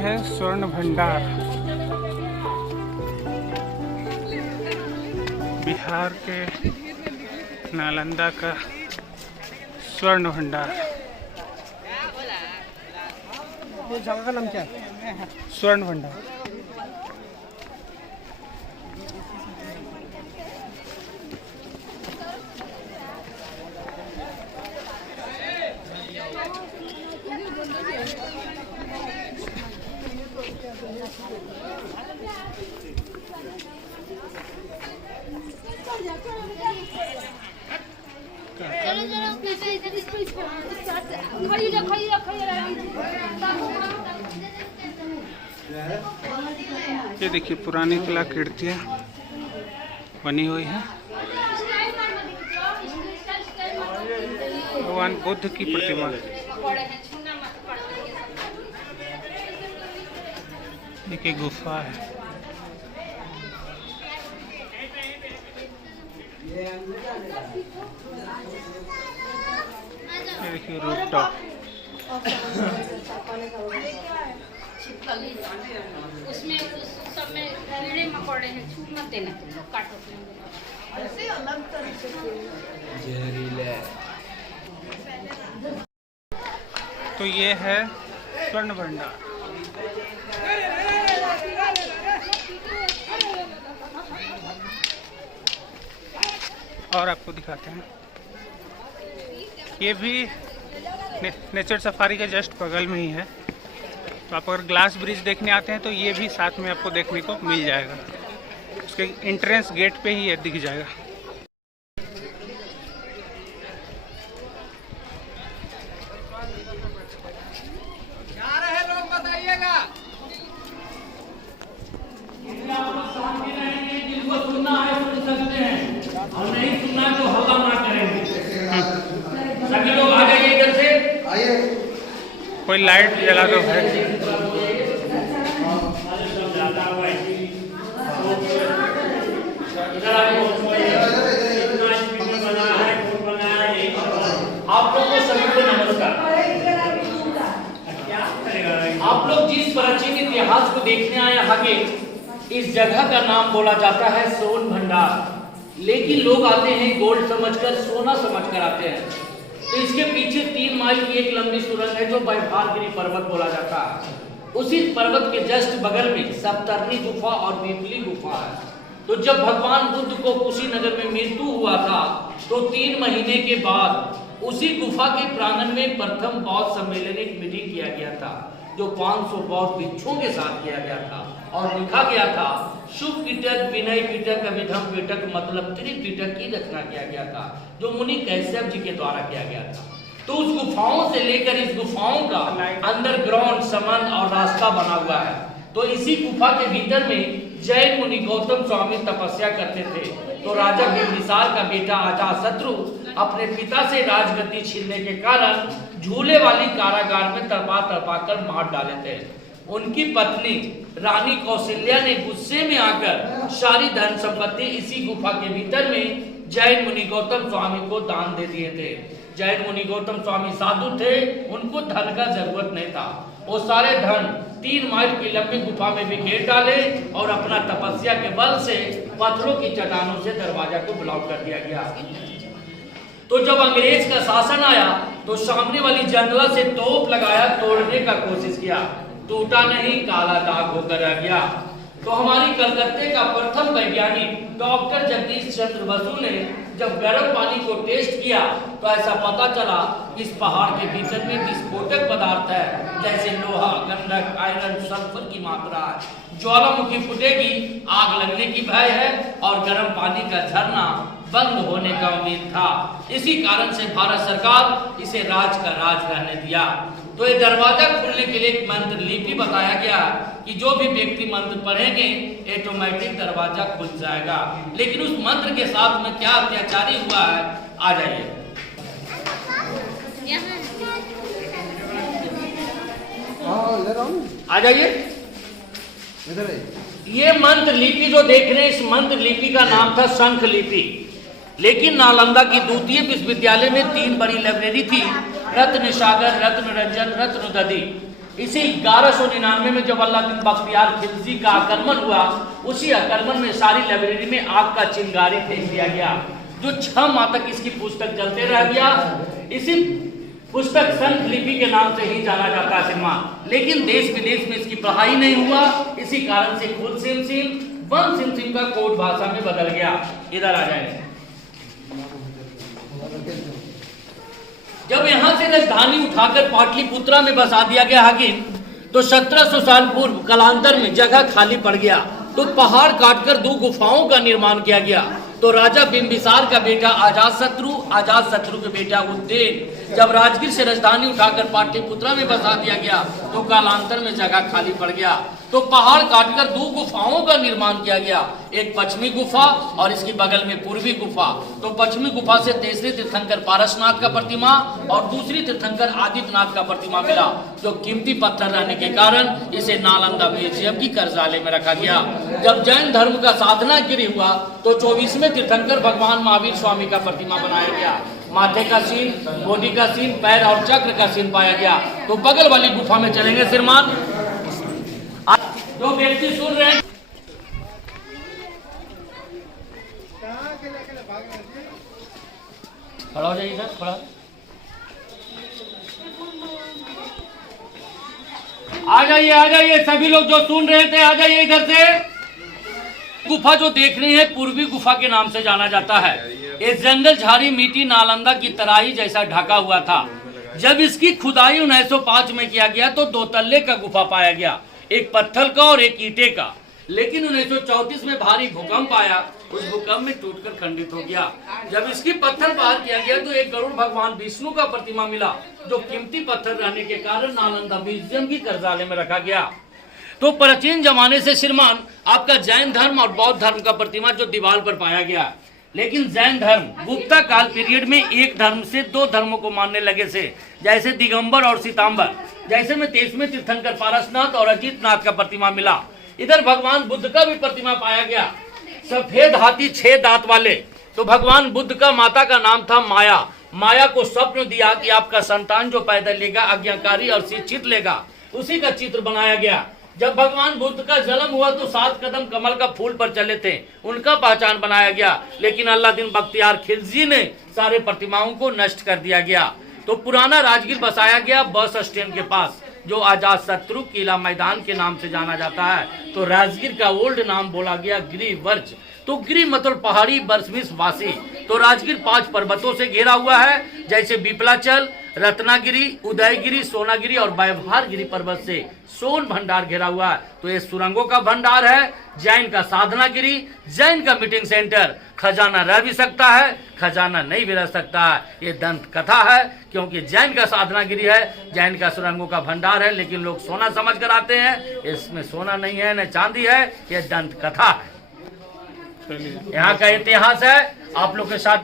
है स्वर्ण भंडार। बिहार के नालंदा का स्वर्ण भंडार। ये जगह का नाम क्या है? स्वर्ण भंडार। ये देखिए पुरानी कलाकृतियाँ बनी हुई हैं। भगवान बुद्ध की प्रतिमा। एक गुफा है। ये देखिए रूफटॉप। उसमें सब में कीड़े मकोड़े हैं, छूट मत देना तुम लोग, काटो ऐसे अलग तरीके से जहरीले। तो ये है स्वर्ण भंडार। और आपको दिखाते हैं, ये भी नेचर सफारी के जस्ट बगल में ही है। तो आप अगर ग्लास ब्रिज देखने आते हैं तो ये भी साथ में आपको देखने को मिल जाएगा। उसके एंट्रेंस गेट पे ही ये दिख जाएगा। जा रहे लोग बताइएगा। जिनको सुनना है सुन सकते हैं, और नहीं सुनना तो हल्ला ना करेंगे। सभी लोग आ जाइए इधर से। आइए। कोई लाइट जला दो भाई। आप लोग को सभी को नमस्कार। आप लोग जिस प्राचीन इतिहास को देखने आए आगे, इस जगह का नाम बोला जाता है स्वर्ण भंडार। लेकिन लोग आते हैं गोल्ड समझकर, सोना समझकर आते हैं। तो इसके पीछे 3 माइल की एक लंबी सुरंग है जो वैभागिरी पर्वत बोला जाता है। उसी पर्वत के जस्ट बगल में सप्तर्षि गुफा और पीपली गुफा है। तो जब भगवान बुद्ध को कुशीनगर में मृत्यु हुआ था, तो 3 महीने के बाद उसी गुफा के प्रांगण में प्रथम बौद्ध सम्मेलन एक मीटिंग किया गया था, जो 500 बौद्ध भिक्षुओं के साथ किया गया था। और लिखा गया था शुभ पिटक, विनय पिटक, अभिधम पिटक, मतलब त्रिपिटक की रचना किया गया था, जो मुनि कैश्यप जी के द्वारा किया गया था। तो उस गुफाओं से लेकर इस गुफाओं का अंडरग्राउंड समन और रास्ता बना हुआ है। तो इसी गुफा के भीतर में जैन मुनि गौतम स्वामी तपस्या करते थे। तो राजा बिंबिसार का बेटा अजातशत्रु अपने पिता से राजगद्दी छीनने के कारण झूले वाली कारागार में तड़पा तड़पा कर मार डाले थे। उनकी पत्नी रानी कौशल्या ने गुस्से में आकर सारी धन संपत्ति इसी गुफा के भीतर में जैन मुनि गौतम स्वामी को दान दे दिए थे। जैन मुनि गौतम स्वामी साधु थे, उनको धन का जरूरत नहीं था। वो सारे धन 3 माइल की लंबी गुफा में बिखेर डाले और अपना तपस्या के बल से पत्थरों की चट्टानों से दरवाजा को ब्लॉक कर दिया गया। तो जब अंग्रेज का शासन आया तो सामने वाली जंगला से तोप लगाया, तोड़ने का कोशिश किया, टूटा नहीं, काला दाग होकर रह गया। तो हमारी कलकत्ते का प्रथम वैज्ञानिक डॉक्टर जगदीश चंद्र बसु ने जब गर्म पानी को टेस्ट किया तो ऐसा पता चला इस पहाड़ के भीतर में विस्फोटक पदार्थ है, जैसे लोहा, गंधक, आयरन, सल्फर की मात्रा है। ज्वालामुखी फूटेगी, आग लगने की भय है और गर्म पानी का झरना बंद होने का उम्मीद था। इसी कारण से भारत सरकार इसे राज का राज रहने दिया। तो ये दरवाजा खुलने के लिए एक मंत्र लिपि बताया गया कि जो भी व्यक्ति मंत्र पढ़ेंगे ऑटोमेटिक दरवाजा खुल जाएगा। लेकिन उस मंत्र के साथ में क्या अत्याचारी हुआ है, आ जाइए। आ जाइए। ये मंत्र लिपि जो देख रहे हैं, इस मंत्र लिपि का नाम था शंख लिपि। लेकिन नालंदा की द्वितीय विश्वविद्यालय में 3 बड़ी लाइब्रेरी थी, रत्न सागर, रत्न रंजन, रत्न दधी। इसी 1199 में जब अल्लादीन बख्तियार खिलजी का आक्रमण हुआ, उसी आक्रमण में सारी लाइब्रेरी में आग का चिंगारी फेंक दिया गया, जो 6 माह तक इसकी पुस्तक चलते रह गया। इसी पुस्तक संत लिपि के नाम से ही जाना जाता है श्रीमान। लेकिन देश विदेश में इसकी पढ़ाई नहीं हुआ, इसी कारण से खुल SIM SIM one SIM SIM का कोड भाषा में बदल गया। इधर आ जाए। जब यहाँ से राजधानी उठाकर पाटलिपुत्रा में बसा दिया गया हाकिम, तो 1700 साल पूर्व कालांतर में जगह खाली पड़ गया, तो पहाड़ काटकर 2 गुफाओं का निर्माण किया गया। तो राजा बिंबिसार का बेटा अजातशत्रु के बेटा उदयन जब राजगीर से राजधानी उठाकर पाटलिपुत्रा में बसा दिया गया, तो कालांतर में जगह खाली पड़ गया, तो पहाड़ काटकर 2 गुफाओं का निर्माण किया गया, एक पश्चिमी गुफा और इसकी बगल में पूर्वी गुफा। तो पश्चिमी गुफा से तीसरे तीर्थंकर पारसनाथ का प्रतिमा और दूसरी तीर्थंकर आदित्यनाथ का प्रतिमा मिला, जो कीमती पत्थर रहने के कारण इसे नालंदा म्यूजियम की कर्जालय में रखा गया। जब जैन धर्म का साधना गिरी हुआ, तो 24वें तीर्थंकर भगवान महावीर स्वामी का प्रतिमा बनाया गया। माथे का सीन, बॉडी का सीन, पैर और चक्र का सीन पाया गया। तो बगल वाली गुफा में चलेंगे श्रीमान। जो व्यक्ति सुन रहे हैं, खड़ा हो जाइए सर, खड़ा। आ जाइए सभी लोग जो सुन रहे थे, आ जाइए इधर से। गुफा जो देख रहे हैं पूर्वी गुफा के नाम से जाना जाता है। ये जंगल झाड़ी मिट्टी नालंदा की तराई जैसा ढका हुआ था। जब इसकी खुदाई 1905 में किया गया, तो 2 तल्ले का गुफा पाया गया, एक पत्थर का और एक ईंटे का। लेकिन 1934 में भारी भूकंप आया, उस भूकंप में टूटकर खंडित हो गया। जब इसकी पत्थर बाहर किया गया, तो एक गरुड़ भगवान विष्णु का प्रतिमा मिला, जो कीमती पत्थर रहने के कारण नालंदा म्यूजियम की कर्जालय में रखा गया। तो प्राचीन जमाने से श्रीमान आपका जैन धर्म और बौद्ध धर्म का प्रतिमा जो दीवार पर पाया गया। लेकिन जैन धर्म गुप्ता काल पीरियड में एक धर्म से 2 धर्मों को मानने लगे थे, जैसे दिगंबर और सीतांबर। जैसे में 23वें तीर्थंकर पारसनाथ और अजितनाथ का प्रतिमा मिला। इधर भगवान बुद्ध का भी प्रतिमा पाया गया, सफेद हाथी 6 दांत वाले। तो भगवान बुद्ध का माता का नाम था माया। माया को स्वप्न दिया कि आपका संतान जो पैदा लेगा आज्ञाकारी और शिक्षित लेगा, उसी का चित्र बनाया गया। जब भगवान बुद्ध का जन्म हुआ, तो 7 कदम कमल का फूल पर चले थे, उनका पहचान बनाया गया। लेकिन अल्लादीन बख्तियार खिलजी ने सारे प्रतिमाओं को नष्ट कर दिया गया। तो पुराना राजगीर बसाया गया बस स्टैंड के पास, जो अजातशत्रु किला मैदान के नाम से जाना जाता है। तो राजगीर का ओल्ड नाम बोला गया गिरिवर्ज। तो गिरि मतलब पहाड़ी, वर्षमिस वासी। तो राजगीर 5 पर्वतों से घिरा हुआ है, जैसे बिपलाचल, रत्नागिरी, उदयगिरी, सोनागिरी और व्यवहारगिरी पर्वत से सोन भंडार घिरा हुआ है। तो ये सुरंगों का भंडार है, जैन का साधनागिरी, जैन का मीटिंग सेंटर। खजाना रह भी सकता है, खजाना नहीं भी रह सकता है। ये दंत कथा है, क्योंकि जैन का साधनागिरी है, जैन का सुरंगों का भंडार है। लेकिन लोग सोना समझ कर आते हैं, इसमें सोना नहीं है न चांदी है, ये दंत कथा है। यहाँ का इतिहास है, आप लोग के साथ